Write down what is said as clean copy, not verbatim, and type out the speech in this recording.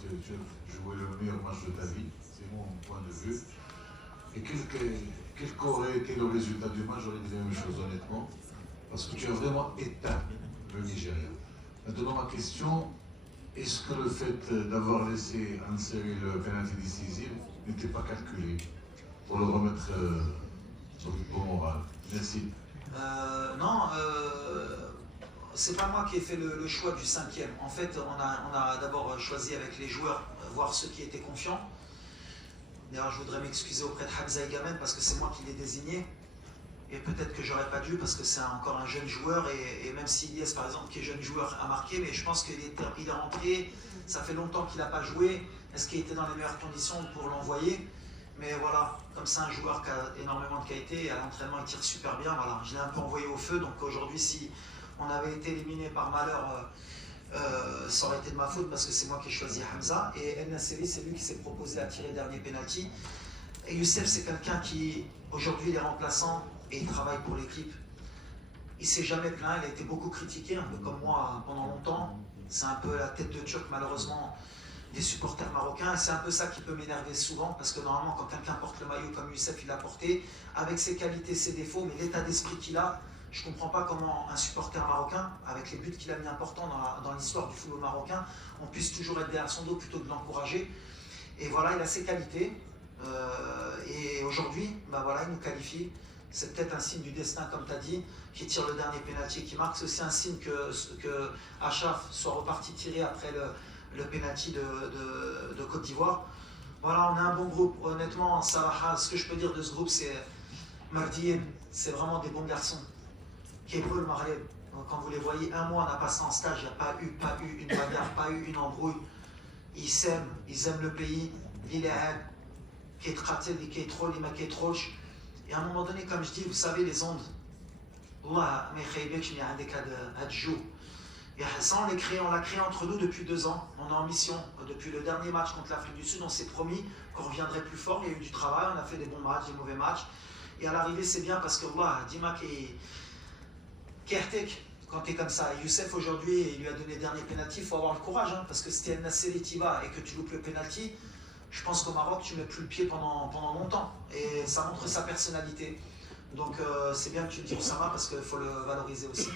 tu as joué le meilleur match de ta vie, c'est mon point de vue. Et quel qu'aurait été le résultat du match, j'aurais dit la même chose honnêtement, parce que tu as vraiment éteint le Nigeria. Maintenant ma question, est-ce que le fait d'avoir laissé insérer le penalty décisif n'était pas calculé pour le remettre au moral? Merci. Non, c'est pas moi qui ai fait le choix du cinquième. En fait, on a d'abord choisi avec les joueurs, voir ceux qui étaient confiants. D'ailleurs, je voudrais m'excuser auprès de Hamza Egamen parce que c'est moi qui l'ai désigné. Et peut-être que j'aurais pas dû parce que c'est encore un jeune joueur. Et même si Ilyes, par exemple, qui est jeune joueur, a marqué, mais je pense qu'il est rentré. Ça fait longtemps qu'il n'a pas joué. Est-ce qu'il était dans les meilleures conditions pour l'envoyer? Mais voilà, comme c'est un joueur qui a énormément de qualité, et à l'entraînement il tire super bien, voilà. Je l'ai un peu envoyé au feu, donc aujourd'hui si on avait été éliminé par malheur, ça aurait été de ma faute parce que c'est moi qui ai choisi Hamza. Et El Nasseri, c'est lui qui s'est proposé à tirer le dernier penalty. Et Youssef, c'est quelqu'un qui, aujourd'hui, il est remplaçant et il travaille pour l'équipe. Il s'est jamais plaint, il a été beaucoup critiqué, un peu comme moi pendant longtemps. C'est un peu la tête de Turc, malheureusement, des supporters marocains, et c'est un peu ça qui peut m'énerver souvent, parce que normalement quand quelqu'un porte le maillot comme Youssef il l'a porté, avec ses qualités, ses défauts, mais l'état d'esprit qu'il a, je ne comprends pas comment un supporter marocain, avec les buts qu'il a mis importants dans l'histoire du football marocain, on puisse toujours être derrière son dos plutôt que de l'encourager. Et voilà, il a ses qualités, et aujourd'hui, bah voilà, il nous qualifie. C'est peut-être un signe du destin, comme tu as dit, qui tire le dernier pénalty, qui marque. C'est aussi un signe que Achraf soit reparti tirer après le penalty de Côte d'Ivoire. Voilà, on a un bon groupe. Honnêtement, Salah, ce que je peux dire de ce groupe, c'est Mardi, c'est vraiment des bons garçons. Kébrel, Marleb, quand vous les voyez, un mois on a passé en stage, il n'y a pas eu une bagarre, pas eu une embrouille. Ils s'aiment, ils aiment le pays. Et à un moment donné, comme je dis, vous savez, les ondes, Allah, et ça, on l'a créé entre nous depuis 2 ans. On est en mission. Depuis le dernier match contre l'Afrique du Sud, on s'est promis qu'on reviendrait plus fort. Il y a eu du travail, on a fait des bons matchs, des mauvais matchs. Et à l'arrivée, c'est bien parce que Allah, Dima Kertek, quand tu es comme ça, Youssef aujourd'hui, il lui a donné le dernier penalty, il faut avoir le courage. Hein, parce que si tu es El Nasseri Tiba et que tu loupes le penalty, je pense qu'au Maroc, tu ne mets plus le pied pendant longtemps. Et ça montre sa personnalité. Donc c'est bien que tu le dis, Oussama, parce qu'il faut le valoriser aussi.